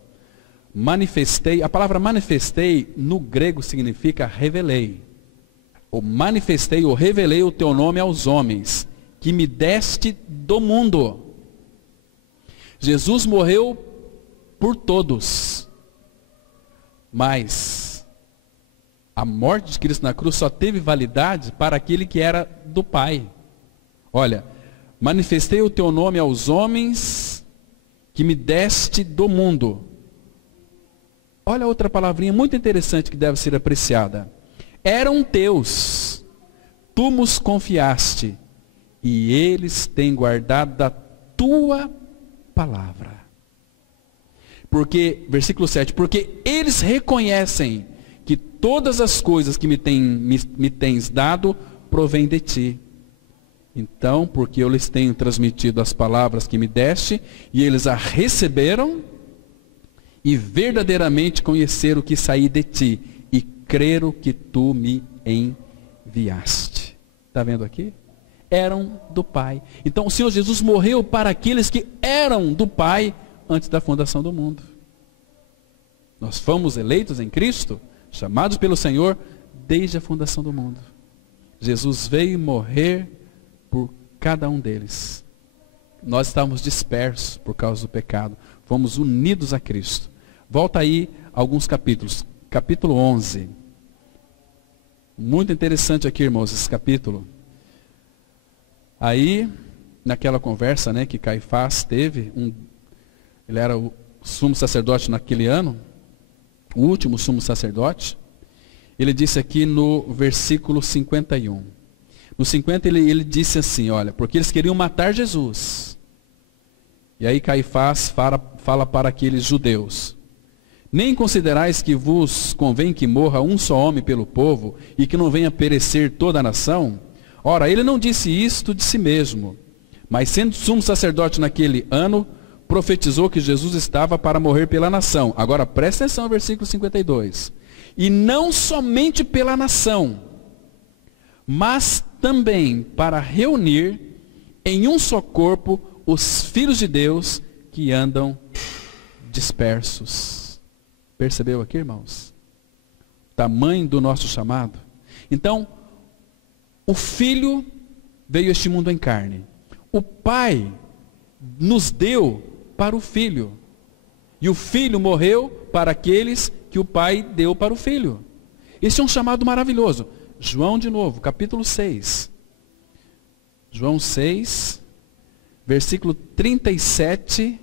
manifestei, a palavra manifestei, no grego significa revelei. Ou manifestei, ou revelei o teu nome aos homens, que me deste do mundo. Jesus morreu por todos, mas a morte de Cristo na cruz só teve validade para aquele que era do Pai. Olha, manifestei o teu nome aos homens que me deste do mundo. Olha outra palavrinha muito interessante que deve ser apreciada. Eram teus, tu nos confiaste, e eles têm guardado da tua palavra. Porque, versículo 7, porque eles reconhecem que todas as coisas que me tens dado provêm de ti. Então, porque eu lhes tenho transmitido as palavras que me deste, e eles a receberam, e verdadeiramente conheceram que saí de ti, e creram que tu me enviaste. Está vendo aqui? Eram do Pai. Então o Senhor Jesus morreu para aqueles que eram do Pai antes da fundação do mundo. Nós fomos eleitos em Cristo, chamados pelo Senhor desde a fundação do mundo. Jesus veio morrer por cada um deles. Nós estávamos dispersos por causa do pecado. Fomos unidos a Cristo. Volta aí alguns capítulos. Capítulo 11. Muito interessante aqui, irmãos, esse capítulo. Aí, naquela conversa, né, que Caifás teve, ele era o sumo sacerdote naquele ano, o último sumo sacerdote. Ele disse aqui no versículo 51. No 50 ele disse assim, olha, porque eles queriam matar Jesus. E aí Caifás fala para aqueles judeus, nem considerais que vos convém que morra um só homem pelo povo, e que não venha perecer toda a nação? Ora, ele não disse isto de si mesmo, mas sendo sumo sacerdote naquele ano, profetizou que Jesus estava para morrer pela nação. Agora presta atenção ao versículo 52. E não somente pela nação, mas também para reunir em um só corpo os filhos de Deus que andam dispersos. Percebeu aqui, irmãos? Tamanho do nosso chamado. Então, o Filho veio a este mundo em carne. O Pai nos deu para o Filho. E o Filho morreu para aqueles que o Pai deu para o Filho. Esse é um chamado maravilhoso. João de novo, capítulo 6. João 6, versículo 37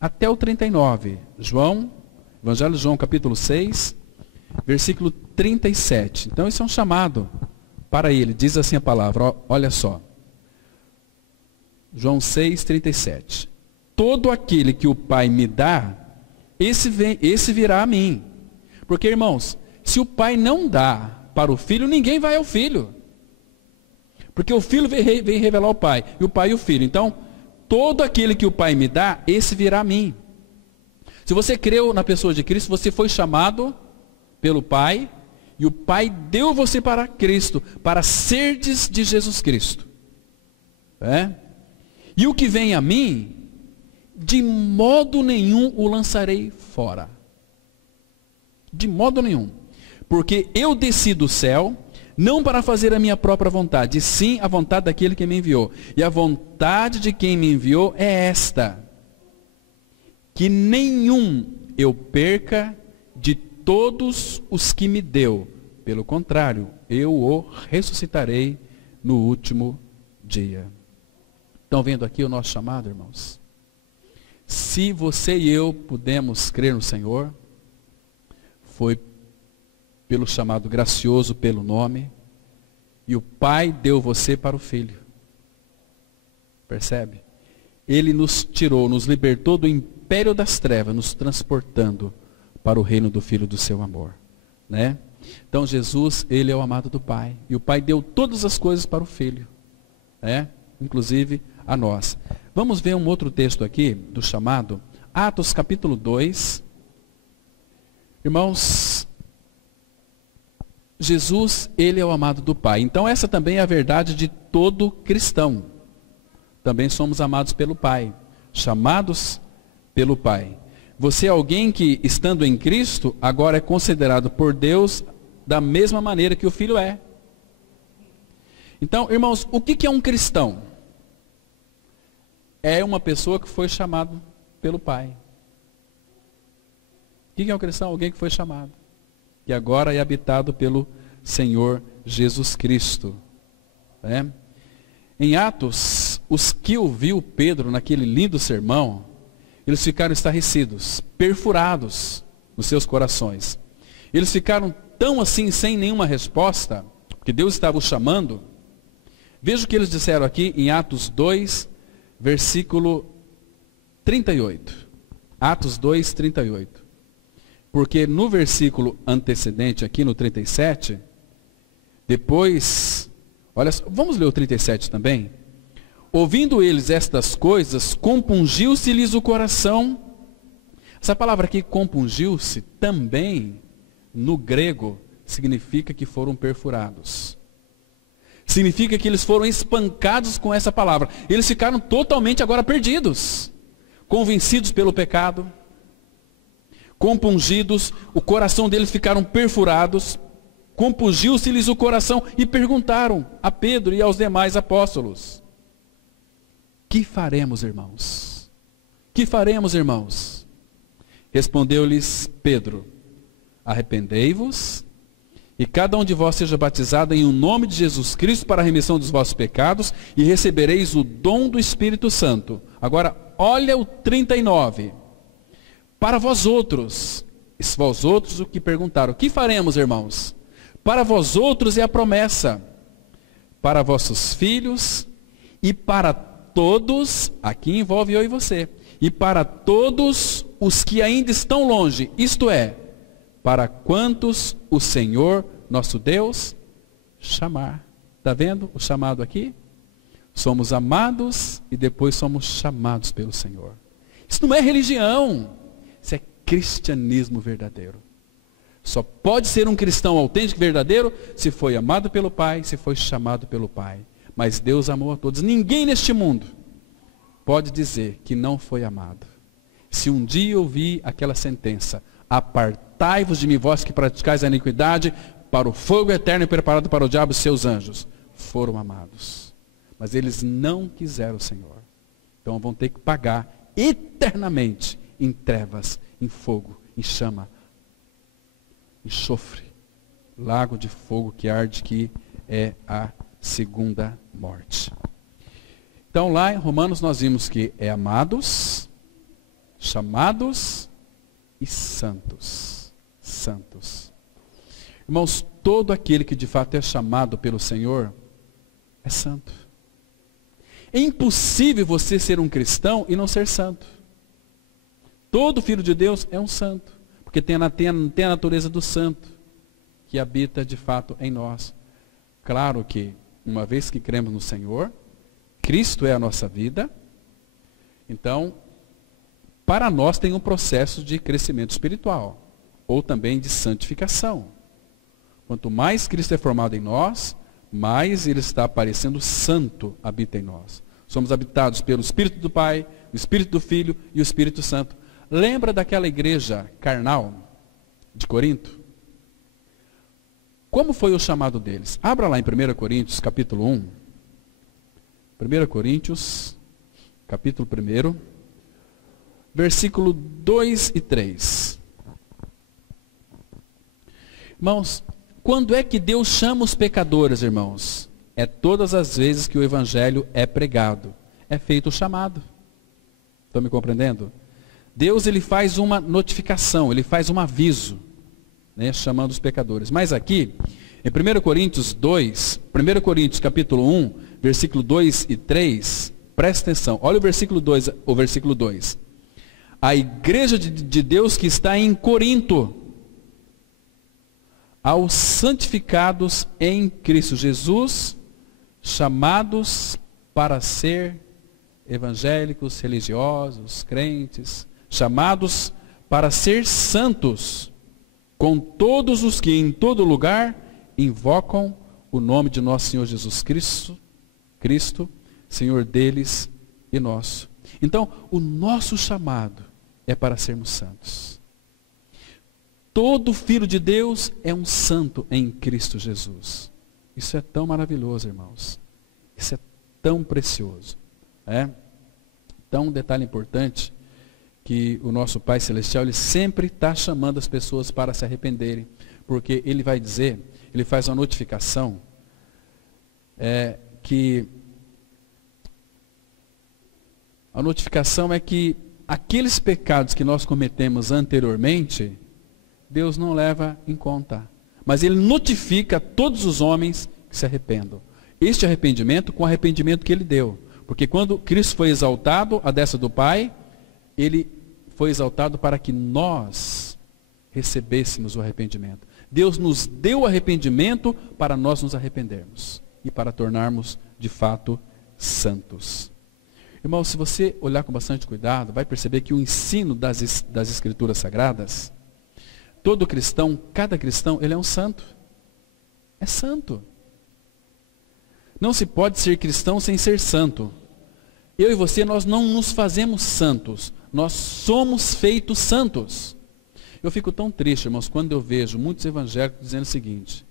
até o 39. Evangelho de João, capítulo 6, versículo 37. Então, esse é um chamado para ele. Diz assim a palavra, olha só. João 6, 37. Todo aquele que o Pai me dá, esse virá a mim. Porque, irmãos, se o Pai não dá para o Filho, ninguém vai ao Filho. Porque o Filho vem revelar ao Pai, e o Pai e o Filho. Então, todo aquele que o Pai me dá, esse virá a mim. Se você creu na pessoa de Cristo, você foi chamado pelo Pai, e o Pai deu você para Cristo, para serdes de Jesus Cristo. E o que vem a mim, de modo nenhum o lançarei fora. De modo nenhum. Porque eu desci do céu, não para fazer a minha própria vontade, e sim a vontade daquele que me enviou. E a vontade de quem me enviou é esta: que nenhum eu perca de todos os que me deu. Pelo contrário, eu o ressuscitarei no último dia. Estão vendo aqui o nosso chamado, irmãos? Se você e eu pudemos crer no Senhor, foi pelo chamado gracioso, pelo nome, E o Pai deu você para o Filho. Percebe? Ele nos tirou, nos libertou do império das trevas, nos transportando para o reino do Filho do seu amor. Né? Então Jesus, ele é o amado do Pai. E o Pai deu todas as coisas para o Filho. Né? Inclusive a nós. Vamos ver um outro texto aqui, do chamado. Atos capítulo 2. Irmãos, Jesus, ele é o amado do Pai. Então essa também é a verdade de todo cristão. Também somos amados pelo Pai, chamados pelo Pai. Você é alguém que, estando em Cristo, agora é considerado por Deus da mesma maneira que o Filho é. Então, irmãos, o que é um cristão? É uma pessoa que foi chamado pelo Pai. O que é um cristão? Alguém que foi chamado. Que agora é habitado pelo Senhor Jesus Cristo. Né? Em Atos, os que ouviu Pedro naquele lindo sermão, eles ficaram estarrecidos, perfurados nos seus corações. Eles ficaram tão assim, sem nenhuma resposta, porque Deus estava os chamando. Veja o que eles disseram aqui em Atos 2, versículo 38. Atos 2, 38. Porque no versículo antecedente, aqui no 37, depois, olha só, vamos ler o 37 também? Ouvindo eles estas coisas, compungiu-se-lhes o coração. Essa palavra aqui, compungiu-se, também, no grego, significa que foram perfurados. Significa que eles foram espancados com essa palavra. Eles ficaram totalmente agora perdidos. Convencidos pelo pecado. Compungidos, o coração deles ficaram perfurados. Compungiu-se-lhes o coração e perguntaram a Pedro e aos demais apóstolos: que faremos, irmãos? Que faremos, irmãos? Respondeu-lhes Pedro: arrependei-vos, e cada um de vós seja batizado em o nome de Jesus Cristo para a remissão dos vossos pecados, e recebereis o dom do Espírito Santo. Agora, olha o 39. Para vós outros o que perguntaram: que faremos, irmãos? Para vós outros é a promessa, para vossos filhos, e para todos, aqui envolve eu e você, e para todos os que ainda estão longe, isto é, para quantos o Senhor, nosso Deus, chamar. Está vendo o chamado aqui? Somos amados e depois somos chamados pelo Senhor. Isso não é religião, isso é cristianismo verdadeiro. Só pode ser um cristão autêntico e verdadeiro se foi amado pelo Pai, se foi chamado pelo Pai. Mas Deus amou a todos. Ninguém neste mundo pode dizer que não foi amado. Se um dia ouvir aquela sentença: apartai-vos de mim, vós que praticais a iniquidade, para o fogo eterno preparado para o diabo e seus anjos. Foram amados. Mas eles não quiseram o Senhor. Então vão ter que pagar eternamente em trevas, em fogo, em chama, enxofre, lago de fogo que arde, que é a segunda morte. Então lá em Romanos nós vimos que é amados, chamados e santos. Santos. Irmãos, todo aquele que de fato é chamado pelo Senhor é santo. É impossível você ser um cristão e não ser santo. Todo filho de Deus é um santo, porque tem a natureza do santo que habita de fato em nós. Claro que, uma vez que cremos no Senhor, Cristo é a nossa vida, então, para nós tem um processo de crescimento espiritual, ou também de santificação. Quanto mais Cristo é formado em nós, mais Ele está aparecendo santo, habita em nós. Somos habitados pelo Espírito do Pai, o Espírito do Filho e o Espírito Santo. Lembra daquela igreja carnal de Corinto? Como foi o chamado deles? Abra lá em 1 Coríntios, capítulo 1. 1 Coríntios, capítulo 1, versículo 2 e 3. Irmãos, quando é que Deus chama os pecadores, irmãos? É todas as vezes que o evangelho é pregado. É feito o chamado. Estão me compreendendo? Deus, ele faz uma notificação, ele faz um aviso, né, chamando os pecadores. Mas aqui, Em 1 Coríntios 2, 1 Coríntios capítulo 1, versículo 2 e 3, presta atenção, olha o versículo 2. A igreja de Deus que está em Corinto, aos santificados em Cristo Jesus, chamados para ser evangélicos, religiosos, crentes, chamados para ser santos, com todos os que em todo lugar invocam o nome de nosso Senhor Jesus Cristo, Senhor deles e nosso. Então, o nosso chamado é para sermos santos. Todo filho de Deus é um santo em Cristo Jesus. Isso é tão maravilhoso, irmãos. Isso é tão precioso. Então, um detalhe importante, que o nosso Pai Celestial, Ele sempre está chamando as pessoas para se arrependerem, porque Ele vai dizer, Ele faz uma notificação, que a notificação é que aqueles pecados que nós cometemos anteriormente, Deus não leva em conta, mas Ele notifica todos os homens que se arrependam. Este arrependimento com o arrependimento que Ele deu, porque quando Cristo foi exaltado à destra do Pai, Ele foi exaltado para que nós recebêssemos o arrependimento. Deus nos deu o arrependimento para nós nos arrependermos e para tornarmos de fato santos. Irmão, se você olhar com bastante cuidado, vai perceber que o ensino das Escrituras Sagradas, todo cristão, cada cristão, ele é um santo. É santo. Não se pode ser cristão sem ser santo. Eu e você, nós não nos fazemos santos. Nós somos feitos santos. Eu fico tão triste, irmãos, quando eu vejo muitos evangélicos dizendo o seguinte: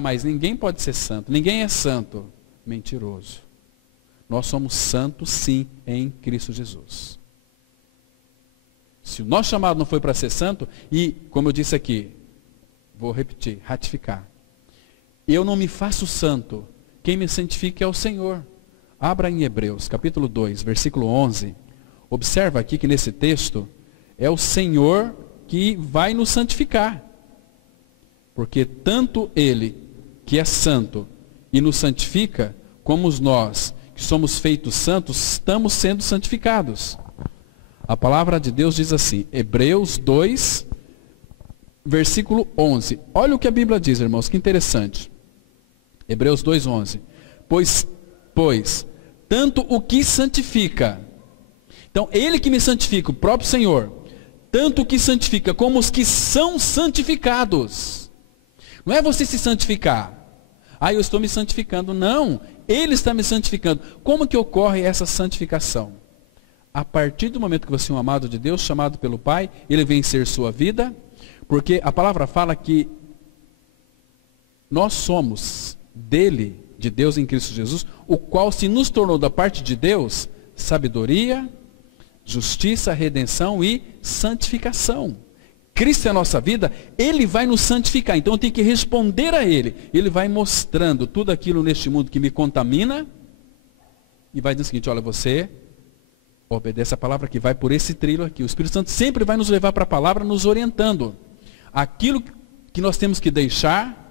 mas ninguém pode ser santo, ninguém é santo. Mentiroso. Nós somos santos, sim, em Cristo Jesus. Se o nosso chamado não foi para ser santo, e, como eu disse aqui, vou repetir, ratificar. Eu não me faço santo, quem me santifica é o Senhor. Abra em Hebreus, capítulo 2, versículo 11. Observa aqui que nesse texto, é o Senhor que vai nos santificar. Porque tanto Ele, que é santo, e nos santifica, como nós, que somos feitos santos, estamos sendo santificados. A palavra de Deus diz assim, Hebreus 2, versículo 11. Olha o que a Bíblia diz, irmãos, que interessante. Hebreus 2, 11. Pois, tanto o que santifica, então Ele que me santifica, o próprio Senhor, tanto o que santifica como os que são santificados. Não é você se santificar. Eu estou me santificando. Não, Ele está me santificando. Como que ocorre essa santificação? A partir do momento que você é um amado de Deus, chamado pelo Pai, Ele vem ser sua vida, porque a palavra fala que nós somos dele, de Deus em Cristo Jesus, o qual se nos tornou da parte de Deus sabedoria, justiça, redenção e santificação. Cristo é a nossa vida, Ele vai nos santificar. Então eu tenho que responder a Ele. Ele vai mostrando tudo aquilo neste mundo que me contamina e vai dizer o seguinte: olha, você obedece a palavra que vai por esse trilho aqui. O Espírito Santo sempre vai nos levar para a palavra, nos orientando. Aquilo que nós temos que deixar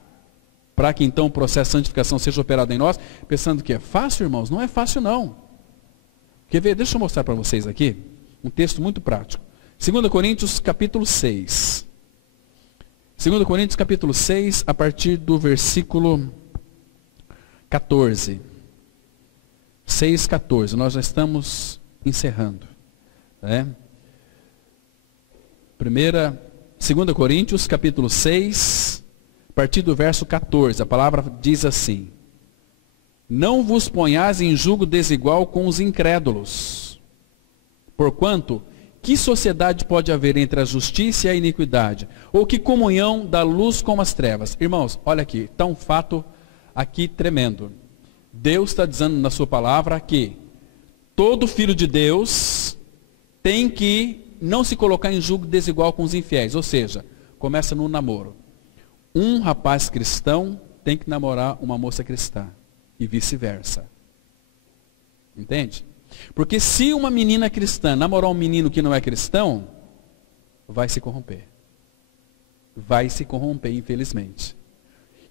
para que então o processo de santificação seja operado em nós, pensando que é fácil, irmãos. Não é fácil, não. Quer ver? Deixa eu mostrar para vocês aqui um texto muito prático. 2 Coríntios capítulo 6. 2 Coríntios capítulo 6, a partir do versículo 14. 6, 14. Nós já estamos encerrando. 2 Coríntios capítulo 6, a partir do verso 14. A palavra diz assim: não vos ponhais em julgo desigual com os incrédulos. Porquanto, que sociedade pode haver entre a justiça e a iniquidade? Ou que comunhão da luz com as trevas? Irmãos, olha aqui, está um fato aqui tremendo. Deus está dizendo na sua palavra que todo filho de Deus tem que não se colocar em julgo desigual com os infiéis. Ou seja, começa no namoro. Um rapaz cristão tem que namorar uma moça cristã. E vice-versa. Entende? Porque se uma menina cristã namorar um menino que não é cristão, vai se corromper. Vai se corromper, infelizmente.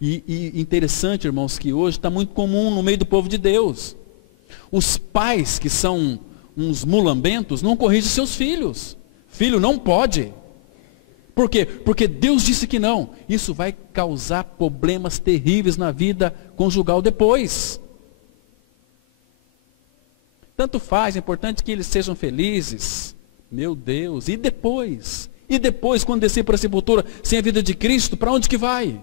E interessante, irmãos, que hoje está muito comum no meio do povo de Deus. Os pais que são uns mulambentos não corrigem seus filhos. Filho não pode. Por quê? Porque Deus disse que não. Isso vai causar problemas terríveis na vida conjugal depois. Tanto faz, é importante que eles sejam felizes. Meu Deus, e depois? E depois, quando descer para a sepultura, sem a vida de Cristo, para onde que vai?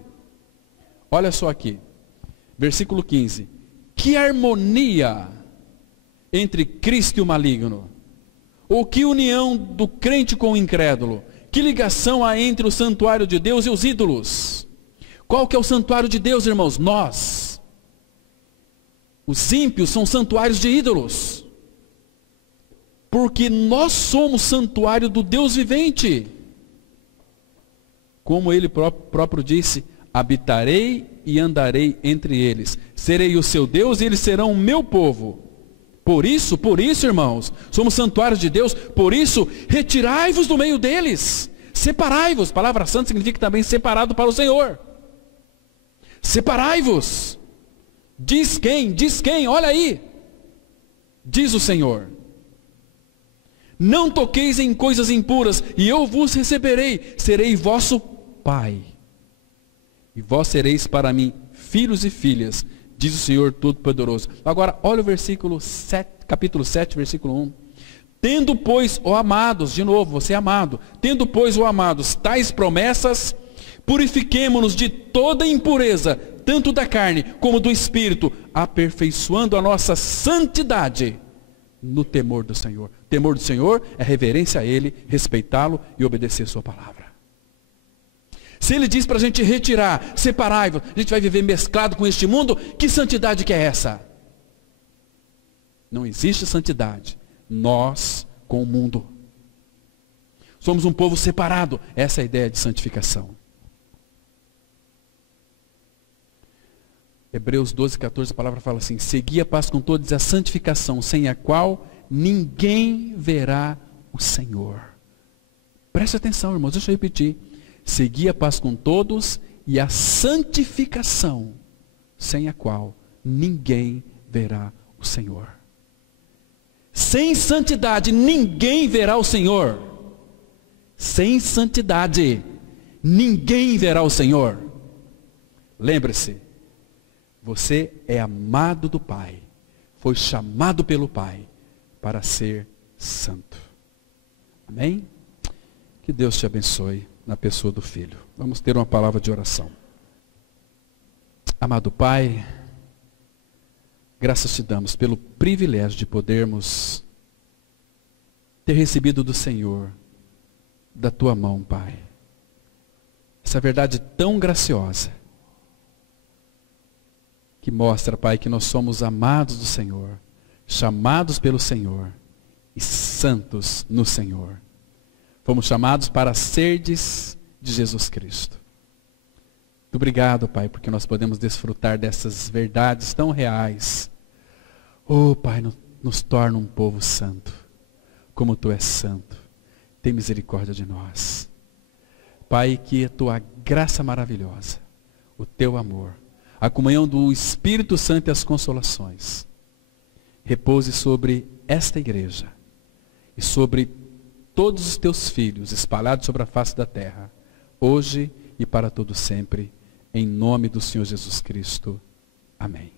Olha só aqui, versículo 15. Que harmonia entre Cristo e o maligno? Ou que união do crente com o incrédulo? Que ligação há entre o santuário de Deus e os ídolos? Qual que é o santuário de Deus, irmãos? Nós. Os ímpios são santuários de ídolos. Porque nós somos santuário do Deus vivente. Como ele próprio disse, habitarei e andarei entre eles. Serei o seu Deus e eles serão o meu povo. Por isso, irmãos, somos santuários de Deus. Por isso, retirai-vos do meio deles. Separai-vos. Palavra santa significa também separado para o Senhor. Separai-vos. Diz quem? Diz quem? Olha aí. Diz o Senhor. Não toqueis em coisas impuras, e eu vos receberei. Serei vosso Pai. E vós sereis para mim filhos e filhas, diz o Senhor Todo-Poderoso. Agora, olha o versículo 7, capítulo 7, versículo 1. Tendo, pois, ó amados, de novo, você é amado. Tendo, pois, ó amados, tais promessas, purifiquemo-nos de toda impureza, tanto da carne como do espírito, aperfeiçoando a nossa santidade no temor do Senhor. Temor do Senhor é reverência a Ele, respeitá-lo e obedecer a sua palavra. Se Ele diz para a gente retirar, separai-vos, a gente vai viver mesclado com este mundo, que santidade que é essa? Não existe santidade. Nós com o mundo. Somos um povo separado. Essa é a ideia de santificação. Hebreus 12, 14, a palavra fala assim: segui a paz com todos e a santificação, sem a qual ninguém verá o Senhor. Preste atenção, irmãos, deixa eu repetir. Segui a paz com todos e a santificação, sem a qual ninguém verá o Senhor. Sem santidade, ninguém verá o Senhor. Sem santidade, ninguém verá o Senhor. Lembre-se, você é amado do Pai, foi chamado pelo Pai para ser santo. Amém? Que Deus te abençoe na pessoa do Filho. Vamos ter uma palavra de oração. Amado Pai, graças te damos pelo privilégio de podermos ter recebido do Senhor, da tua mão, Pai, essa verdade tão graciosa, que mostra, Pai, que nós somos amados do Senhor, chamados pelo Senhor e santos no Senhor. Fomos chamados para serdes de Jesus Cristo. Muito obrigado, Pai, porque nós podemos desfrutar dessas verdades tão reais. Oh, Pai, nos torna um povo santo, como Tu és santo. Tem misericórdia de nós. Pai, que a Tua graça maravilhosa, o Teu amor, a comunhão do Espírito Santo e as consolações, repouse sobre esta igreja e sobre todos os Teus filhos espalhados sobre a face da terra, hoje e para todo sempre, em nome do Senhor Jesus Cristo. Amém.